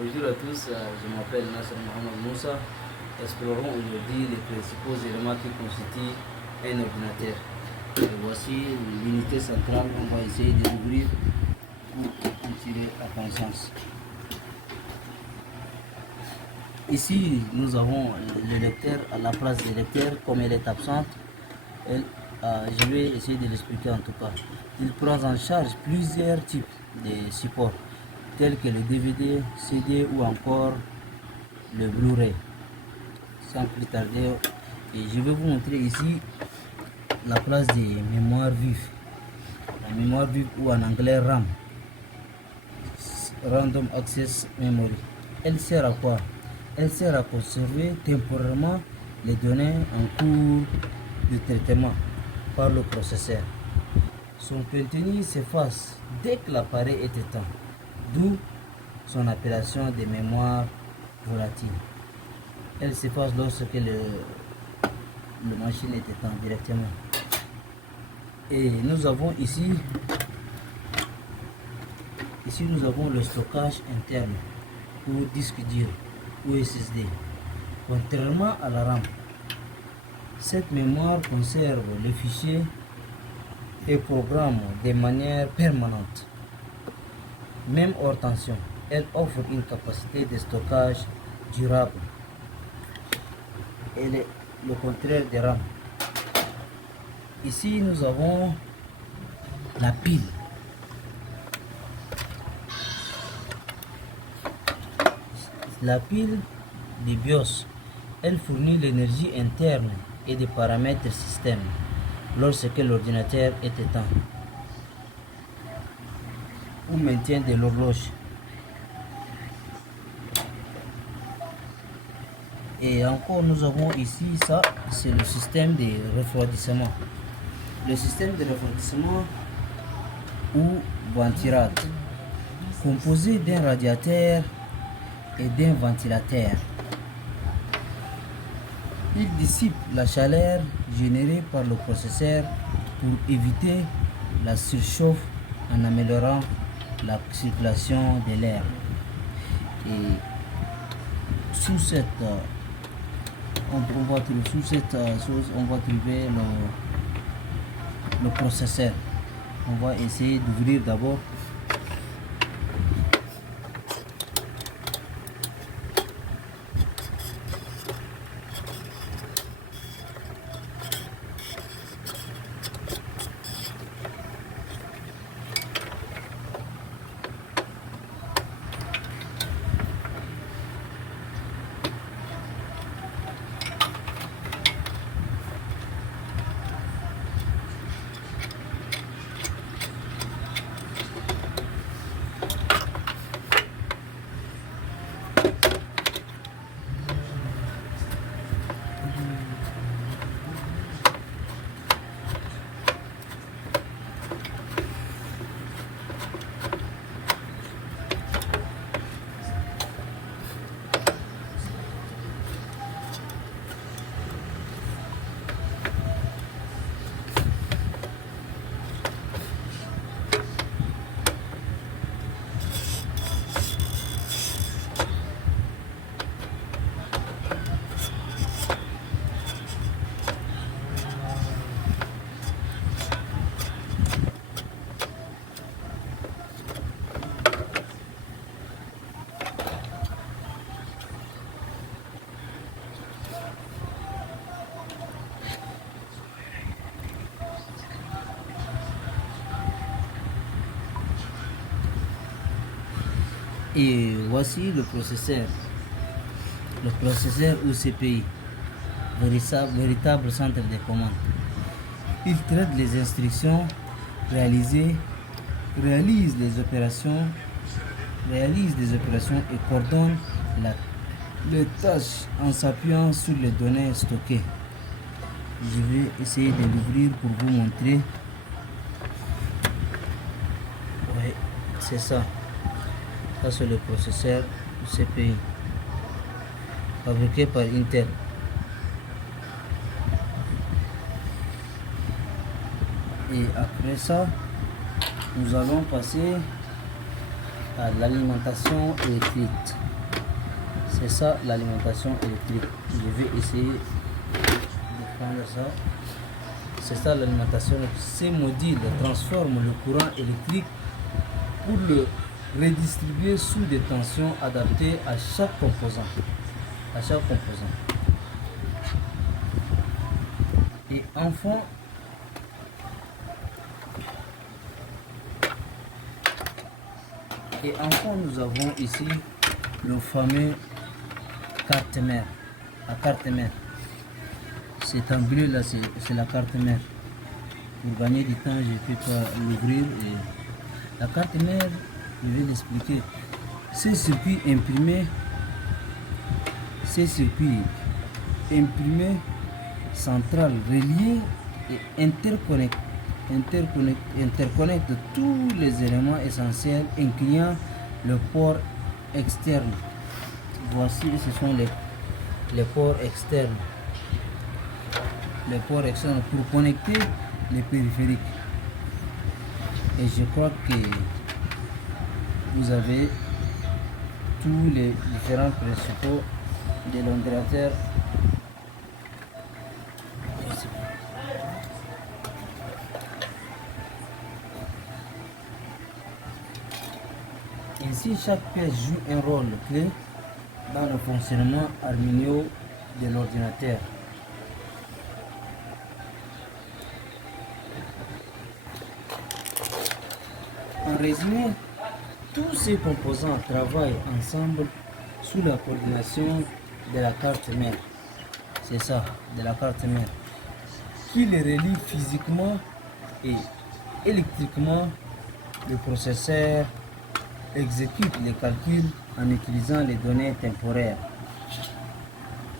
Bonjour à tous, je m'appelle Nasser Mohamed Moussa. Explorons aujourd'hui les principaux éléments qui constituent un ordinateur. Et voici l'unité centrale, on va essayer de l'ouvrir pour tirer la conscience. Ici, nous avons le lecteur à la place du lecteur, comme elle est absente. Je vais essayer de l'expliquer en tout cas. Il prend en charge plusieurs types de supports, tels que le DVD, CD ou encore le Blu-ray. Sans plus tarder, et je vais vous montrer ici la place des mémoires vives. La mémoire vive ou en anglais RAM, Random Access Memory. Elle sert à quoi? Elle sert à conserver temporairement les données en cours de traitement par le processeur. Son contenu s'efface dès que l'appareil est éteint, d'où son appellation de mémoire volatile. Elle s'efface lorsque le machine est éteint directement. Et nous avons ici nous avons le stockage interne ou disque dur ou SSD. Contrairement à la RAM, cette mémoire conserve les fichiers et programme de manière permanente. Même hors tension, elle offre une capacité de stockage durable. Elle est le contraire des RAM. Ici, nous avons la pile. La pile du BIOS, elle fournit l'énergie interne et des paramètres système lorsque l'ordinateur est éteint ou maintient de l'horloge. Et encore, nous avons ici, ça, c'est le système de refroidissement. Le système de refroidissement ou ventilate, composé d'un radiateur et d'un ventilateur. Il dissipe la chaleur générée par le processeur pour éviter la surchauffe en améliorant la circulation de l'air. Et sous cette chose, on va trouver le processeur. On va essayer d'ouvrir d'abord. Et voici le processeur ou CPI, véritable centre de commande. Il traite les instructions, réalise des opérations et coordonne les tâches en s'appuyant sur les données stockées. Je vais essayer de l'ouvrir pour vous montrer. Oui, c'est ça. Ça, c'est le processeur CPI fabriqué par Intel. Et après ça, nous allons passer à l'alimentation électrique. C'est ça l'alimentation électrique. Je vais essayer de prendre ça. C'est ça l'alimentation. Ces modules transforment le courant électrique pour le redistribuer sous des tensions adaptées à chaque composant. À chaque composant. Et enfin, nous avons ici le fameux carte mère. La carte mère. C'est en bleu là, c'est la carte mère. Pour gagner du temps, je ne peux pas l'ouvrir. La carte mère, je vais l'expliquer. Ces circuits imprimés central reliés et interconnectent tous les éléments essentiels incluant le port externe. Voici, ce sont les ports externes. Les ports externes pour connecter les périphériques. Et je crois que vous avez tous les différents principaux de l'ordinateur. Ainsi, chaque pièce joue un rôle clé dans le fonctionnement harmonieux de l'ordinateur. En résumé, tous ces composants travaillent ensemble sous la coordination de la carte mère. C'est ça, de la carte mère, qui les relie physiquement et électriquement. Le processeur exécute les calculs en utilisant les données temporaires.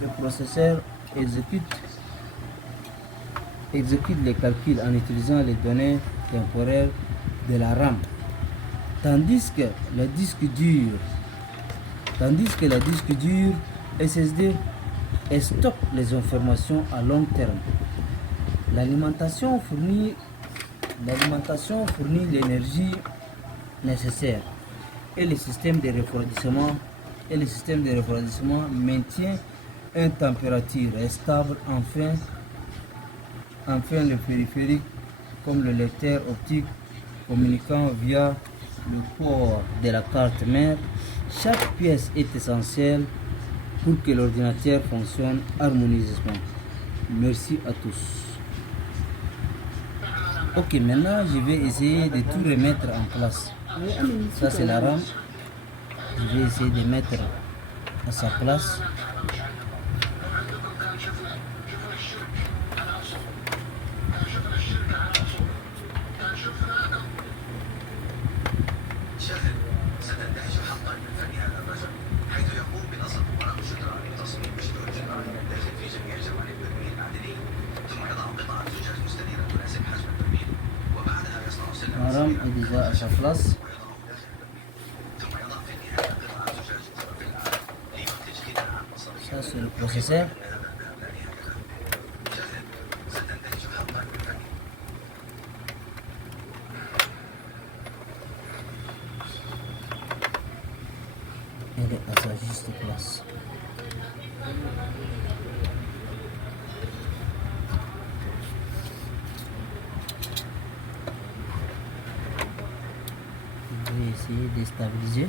Le processeur exécute les calculs en utilisant les données temporaires de la RAM. Tandis que la disque dur SSD stocke les informations à long terme. L'alimentation fournit l'énergie nécessaire et le système de refroidissement maintient une température stable. Enfin le périphérique comme le lecteur optique communiquant via le port de la carte mère. Chaque pièce est essentielle pour que l'ordinateur fonctionne harmonieusement. Merci à tous. Ok, maintenant je vais essayer de tout remettre en place. Ça c'est la RAM. Je vais essayer de mettre à sa place. La RAM est déjà à sa place. Ça c'est le processeur. Elle est à sa juste place. Je vais essayer de stabiliser.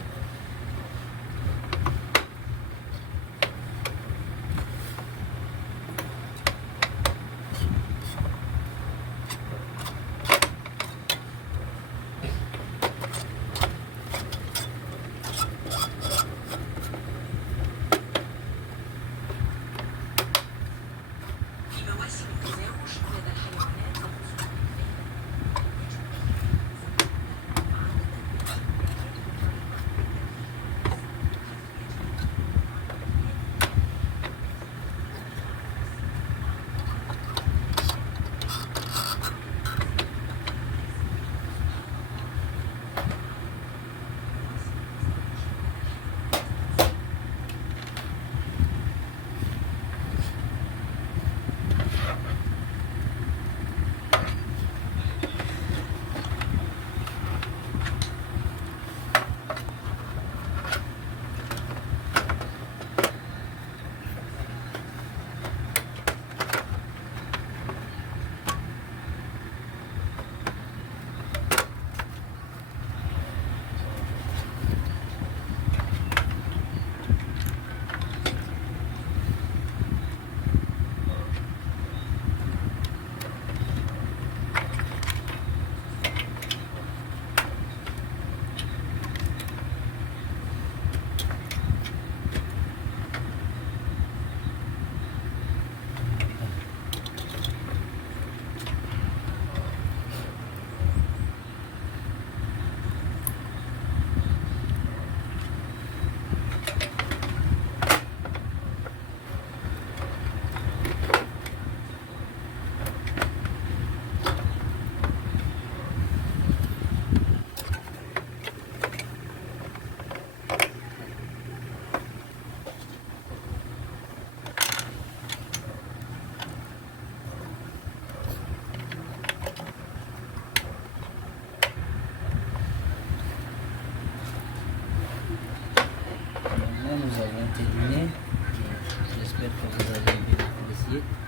j'espère que vous avez bien apprécié.